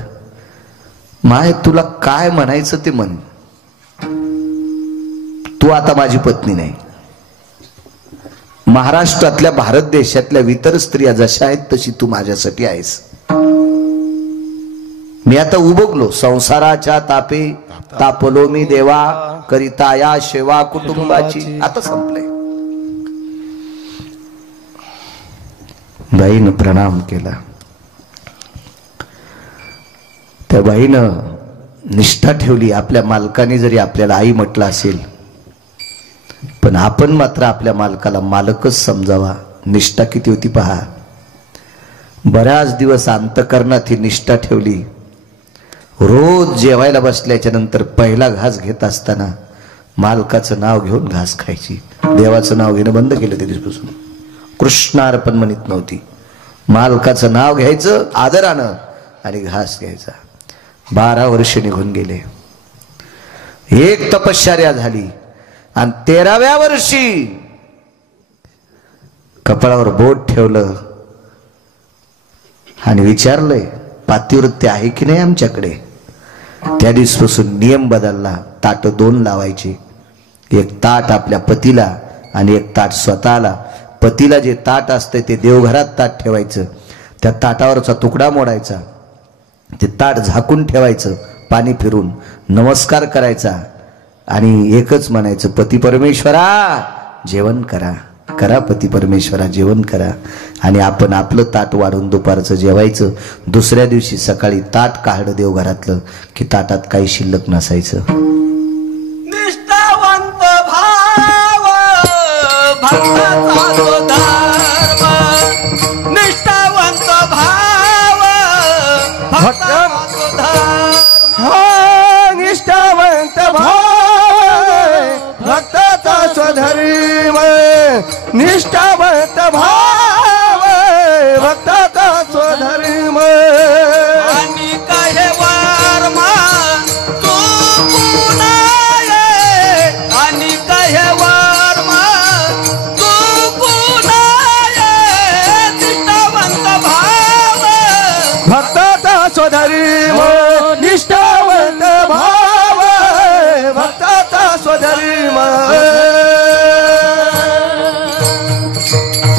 माय तुला काय म्हणायचं ते म्हण, तू आता माझी पत्नी नाही. महाराष्ट्रातल्या, भारत देशातल्या इतर स्त्रिया जशा आहेत तशी तू माझ्यासाठी आहेस. मी आता उबगलो, संसाराच्या तापे तापलो मी देवा, करिता या सेवा कुटुंबाची. आता संपलंय. बाईनं प्रणाम केला. त्या बाईनं निष्ठा ठेवली. आपल्या मालकाने जरी आपल्याला आई म्हटलं असेल, पण आपण मात्र आपल्या मालकाला मालकच समजावा. निष्ठा किती होती पहा. बऱ्याच दिवस अंतकरणात ही निष्ठा ठेवली. रोज जेवायला बसल्याच्या नंतर पहिला घास घेत असताना मालकाचं नाव घेऊन घास खायची. देवाचं नाव घेणं बंद केलं त्या दिवसापासून. कृष्णार्पण म्हणत नव्हती. मालकाचं नाव घ्यायचं आदरानं आणि घास घ्यायचा. 12 वर्ष निघून गेले. एक तपश्चर्या झाली आणि 13व्या वर्षी कपाळावर बोट ठेवलं आणि विचारलंय, पातिवृत्य आहे की नाही आमच्याकडे? त्या दिवसापासून नियम बदलला. ताट 2 लावायचे. एक ताट आपल्या पतीला आणि एक ताट स्वतःला. पतीला जे ताट असते ते देवघरात ताट ठेवायचं. त्या ताटावरचा तुकडा मोडायचा, ते ताट झाकून ठेवायचं, पाणी फिरून नमस्कार करायचा आणि एकच म्हणायचं, पती परमेश्वरा जेवण करा, करा पती परमेश्वरा जेवण करा. आणि आपण आपलं ताट वाढून दुपारचं जेवायचं. दुसऱ्या दिवशी सकाळी ताट काढलं देवघरातलं की ताटात काही शिल्लक नसायचं. निष्ठावंत भाव भक्ताचा तो धर्म, निष्ठावंत भाव भक्ताचा तो धर्म, निष्ठावंत भाव भक्ताचा स्वधर्म, निष्ठावंत भाव भक्ताचा स्वधर्म. आणि काय वर्मा तू पुनाये, आणि काय वर्मा तू पुनाये, निष्ठावंत भाव भक्ताचा स्वधर्म, निष्ठावंत भाव भक्ताचा स्वधर्म.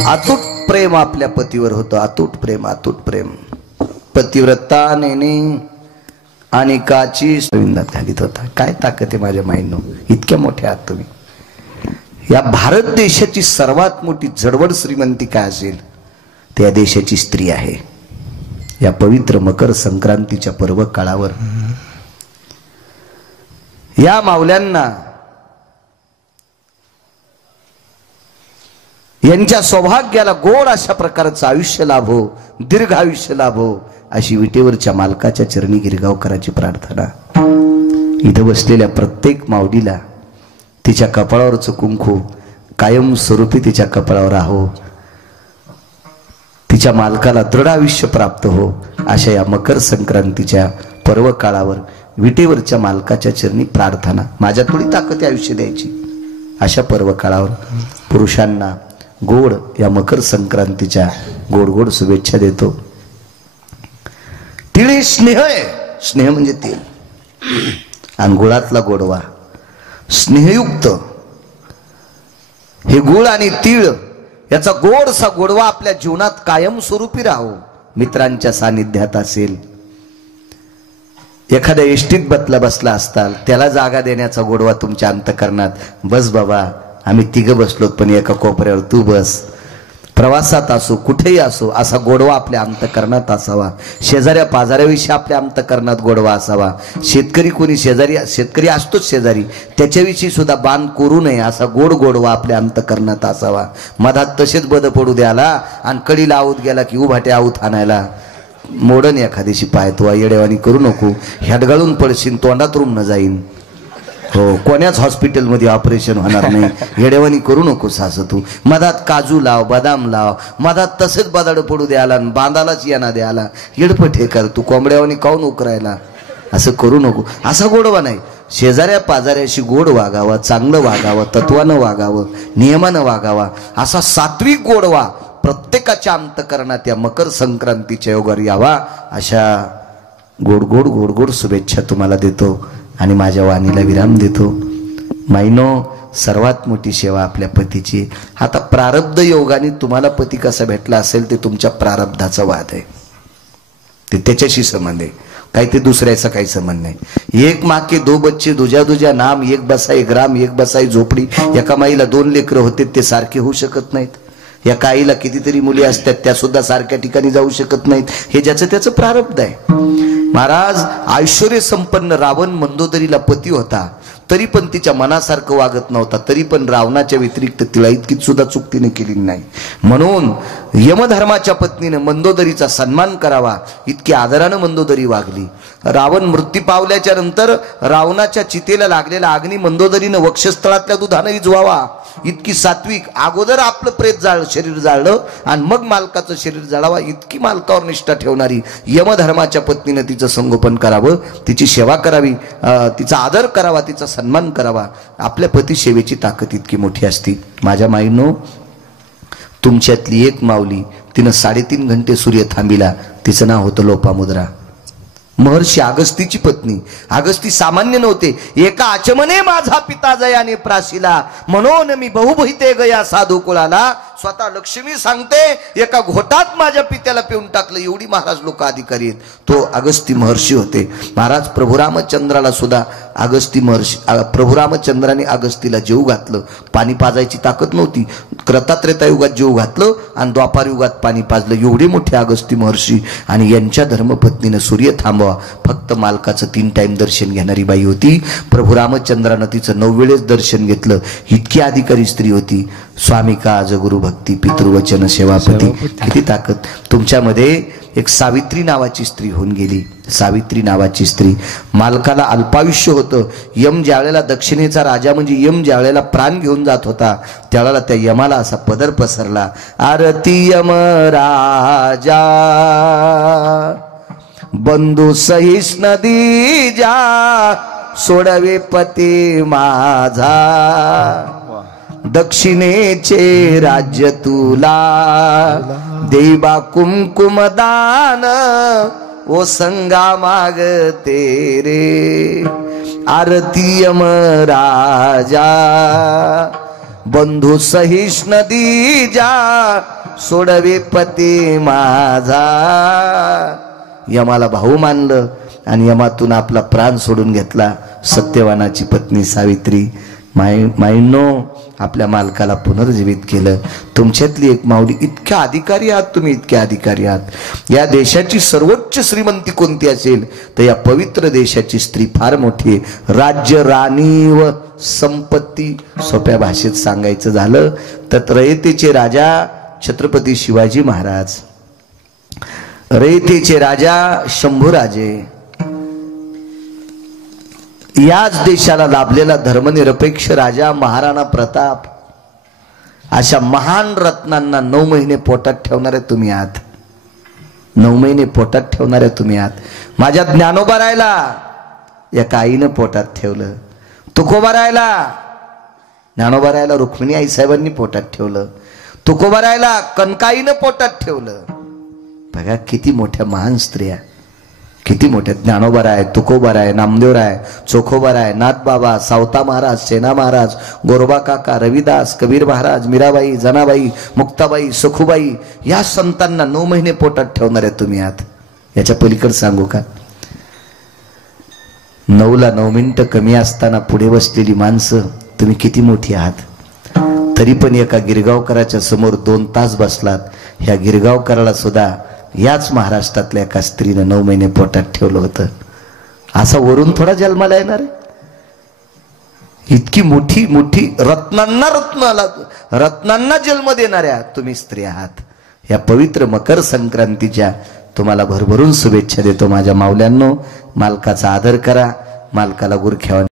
अतूट प्रेम आपल्या पतीवर होतं. अतूट प्रेम, अतूट प्रेम. पतिव्रता नेने आणि काची विंदात घालीत होता. काय ताकद आहे माझ्या माईंनो, इतक्या मोठ्या आहात तुम्ही. या भारत देशाची सर्वात मोठी जडवड श्रीमंती काय असेल, त्या देशाची स्त्री आहे. या पवित्र मकर संक्रांतीच्या पर्व काळावर या माऊल्यांना यांच्या सौभाग्याला गोड अशा प्रकारचं आयुष्य लाभो, दीर्घ आयुष्य लाभो, अशी विटेवरच्या मालकाच्या चरणी गिरगावकराची प्रार्थना. इथं बसलेल्या प्रत्येक माऊलीला तिच्या कपाळावरचं कुंकू कायम स्वरूपी तिच्या कपाळावर राहो, तिच्या मालकाला दृढ आयुष्य प्राप्त हो, अशा या मकर संक्रांतीच्या पर्व काळावर विटेवरच्या मालकाच्या चरणी प्रार्थना. माझ्या थोडी ताकद आयुष्य द्यायची. अशा पर्व काळावर पुरुषांना गोड या मकर संक्रांतीच्या गोड गोड शुभेच्छा देतो. तिळे स्नेह आहे. स्नेह म्हणजे तेल आणि गुळातला गोडवा. स्नेहयुक्त हे गुळ आणि तीळ याचा गोडसा गोडवा आपल्या जीवनात कायमस्वरूपी राहो. मित्रांच्या सानिध्यात असेल, एखाद्या एसटीत बसला असताल, त्याला जागा देण्याचा गोडवा तुमच्या अंतकरणात. बस बाबा, आम्ही 3 बसलोत पण एका कोपऱ्यावर तू बस. प्रवासात असो, कुठेही असो, असा गोडवा आपल्या अंतकरणात असावा. शेजाऱ्या पाजाऱ्याविषयी आपल्या अंतकरणात गोडवा असावा. शेतकरी कोणी शेतकरी असतोच शेजारी, त्याच्याविषयी सुद्धा बाण करू नये असा गोडवा आपल्या अंतकरणात असावा. मधात तसेच बद पडू द्याला आणि कडीला आऊत गेला की उभाटे आऊत आणायला. मोडन एखाद्याशी पाय तो येडेवानी करू नको. ह्याडगाळून पडशील, तोंडात रुम न जाईन. हो, कोण्याच हॉस्पिटलमध्ये ऑपरेशन होणार नाही. येडेवानी करू नकोस असं तू. मधात काजू लाव, बदाम लाव, मधात तसेच बदाड पडू द्याला, बांधालाच येणा द्याला. येडपट हे कर तू, कोंबड्यावानी काऊन उकरायला, असं करू नको. असा गोडवा नाही. शेजाऱ्या पाजाऱ्याशी गोड वागावं, चांगलं वागावं, तत्वानं वागावं, नियमानं वागावा, असा सात्विक गोडवा प्रत्येकाच्या अंतकरणात या मकर संक्रांतीच्या योगावर यावा, अशा गोड गोड गोड गोड शुभेच्छा तुम्हाला देतो आणि माझ्या वाणीला विराम देतो. माईनो, सर्वात मोठी सेवा आपल्या पतीची. आता प्रारब्ध योगाने तुम्हाला पती कसा भेटला असेल ते तुमच्या प्रारब्धाचा वाद आहे, ते त्याच्याशी संबंध आहे, काही ते दुसऱ्याचा काही संबंध नाही. एक माँ के दो बच्चे दुजा दुजा नाम, एक बसाई ग्राम एक बसाई झोपडी. एका माईला 2 लेकरं होते, ते सारखे होऊ शकत नाहीत. एका आईला कितीतरी मुली असतात, त्या सुद्धा सारख्या ठिकाणी जाऊ शकत नाहीत. हे ज्याचं त्याचं प्रारब्ध आहे. महाराज, ऐश्वर्य संपन्न रावण मंदोदरीला पती होता, तरी पण तिच्या मनासारखं वागत नव्हता, तरी पण रावणाच्या व्यतिरिक्त तिला इतकी सुद्धा चूक तिने केली नाही. म्हणून यमधर्माच्या पत्नीने मंदोदरीचा सन्मान करावा, इतकी आदरानं मंदोदरी वागली. रावण मृत्यू पावल्याच्या नंतर रावणाच्या चितेला लागलेला अग्नी मंदोदरीनं वक्षस्थळातल्या दुधानं विझवावा, इतकी सात्विक. अगोदर आपलं प्रेत शरीर जाळलं आणि मग मालकाचं शरीर जाळावा, इतकी मालकावर निष्ठा ठेवणारी यमधर्माच्या पत्नीनं तिचं संगोपन करावं, तिची सेवा करावी, तिचा आदर करावा, तिचा सन्मान करावा. आपल्या पती सेवेची ताकद इतकी मोठी असती. माझ्या माईनो, तुमच्यातली एक माऊली, तिनं 3.5 घंटे सूर्य थांबिला, तिचं नाव होतं लोपामुद्रा. महर्षी अगस्तीची पत्नी. अगस्ती सामान्य नव्हते. एका आचमने माझा पिता जयाने प्राशिला, म्हणून मी बहुभहिते गया साधू कुळाला. स्वतः लक्ष्मी सांगते, एका घोटात माझ्या पित्याला पिऊन टाकलं. एवढी महाराज लोक अधिकारी आहेत. तो अगस्ती महर्षी होते. महाराज प्रभू रामचंद्राला सुद्धा अगस्ती महर्षी, प्रभू रामचंद्राने अगस्तीला जेव घातलं. पाणी पाजायची ताकद नव्हती, क्रतात्रेता युगात जेव घातलं आणि द्वापार युगात पाणी पाजलं. एवढे मोठे अगस्ती महर्षी. आणि यांच्या धर्मपत्नीनं सूर्य थांबवा, फक्त मालकाचं 3 टाइम दर्शन घेणारी बाई होती. प्रभू रामचंद्रानं तिचं 9 वेळेस दर्शन घेतलं. इतकी अधिकारी स्त्री होती. स्वामी का आज गुरु भक्ती, पितृवचन सेवापती. किती ताकद तुमच्यामध्ये. एक सावित्री नावाची स्त्री होऊन गेली. सावित्री नावाची स्त्री. मालकाला अल्पायुष्य होतं. यम ज्यावेळेला दक्षिणेचा राजा म्हणजे यम ज्यावेळेला प्राण घेऊन जात होता, त्यावेळेला त्या यमाला असा पदर पसरला, आरती यम राजा बंधू सहिष्ण दीजा, सोडवे पती माझा, दक्षिणेचे राज्य तुला, देवा कुमकुम दान, ओ संगा मागते रे. आरती यम राजा बंधू सहिष्ण दीजा, सोडवे पती माझा. यमाला भाऊ मानलं आणि यमातून आपला प्राण सोडून घेतला सत्यवानाची पत्नी सावित्री. माईंनो, आपल्या मालकाला पुनर्जीवित केलं. तुमच्यातली एक माऊली. इतक्या अधिकारी आहात तुम्ही, इतके अधिकारी आहात. या देशाची सर्वोच्च श्रीमंती कोणती असेल तर या पवित्र देशाची स्त्री फार मोठी आहे. राज्य, राणी व संपत्ती. सोप्या भाषेत सांगायचं झालं तर रयतेचे राजा छत्रपती शिवाजी महाराज, रयतेचे राजा शंभूराजे, याच देशाला लाभलेला धर्मनिरपेक्ष राजा महाराणा प्रताप, अशा महान रत्नांना 9 महिने पोटात ठेवणारे तुम्ही आहात. 9 महिने पोटात ठेवणारे तुम्ही आहात. माझ्या ज्ञानोबा रायला एका आईनं पोटात ठेवलं. तुकोबा रायला, ज्ञानोबा रायला रुक्मिणी आई साहेबांनी पोटात ठेवलं. तुकोबा रायला कनकाईनं पोटात ठेवलं. बघा किती मोठ्या महान स्त्रिया, किती मोठे. ज्ञानोबाराय, तुकोबाराय, नामदेवराय, चोखोबाराय, नाथबाबा, सावता महाराज, सेना महाराज, गोरोबा काका, रविदास, कबीर महाराज, मीराबाई, जनाबाई, मुक्ताबाई, सखुबाई, या संतांना 9 महिने पोटात ठेवणारे तुम्ही आहात. याच्या पलीकडे सांगू का? 9ला 9 मिनिटं कमी असताना पुढे बसलेली माणसं तुम्ही किती मोठी आहात. तरी पण एका गिरगावकराच्या समोर 2 तास बसलात. ह्या गिरगावकराला सुद्धा याच महाराष्ट्रातल्या एका स्त्रीनं 9 महिने पोटात ठेवलं होतं. असा वरून थोडा जन्माला येणार आहे. इतकी मोठी मोठी रत्नांना जन्म देणाऱ्या तुम्ही स्त्री आहात. या पवित्र मकर संक्रांतीच्या तुम्हाला भरभरून शुभेच्छा देतो माझ्या माऊल्यांनो. मालकाचा आदर करा, मालकाला गुरख्यावा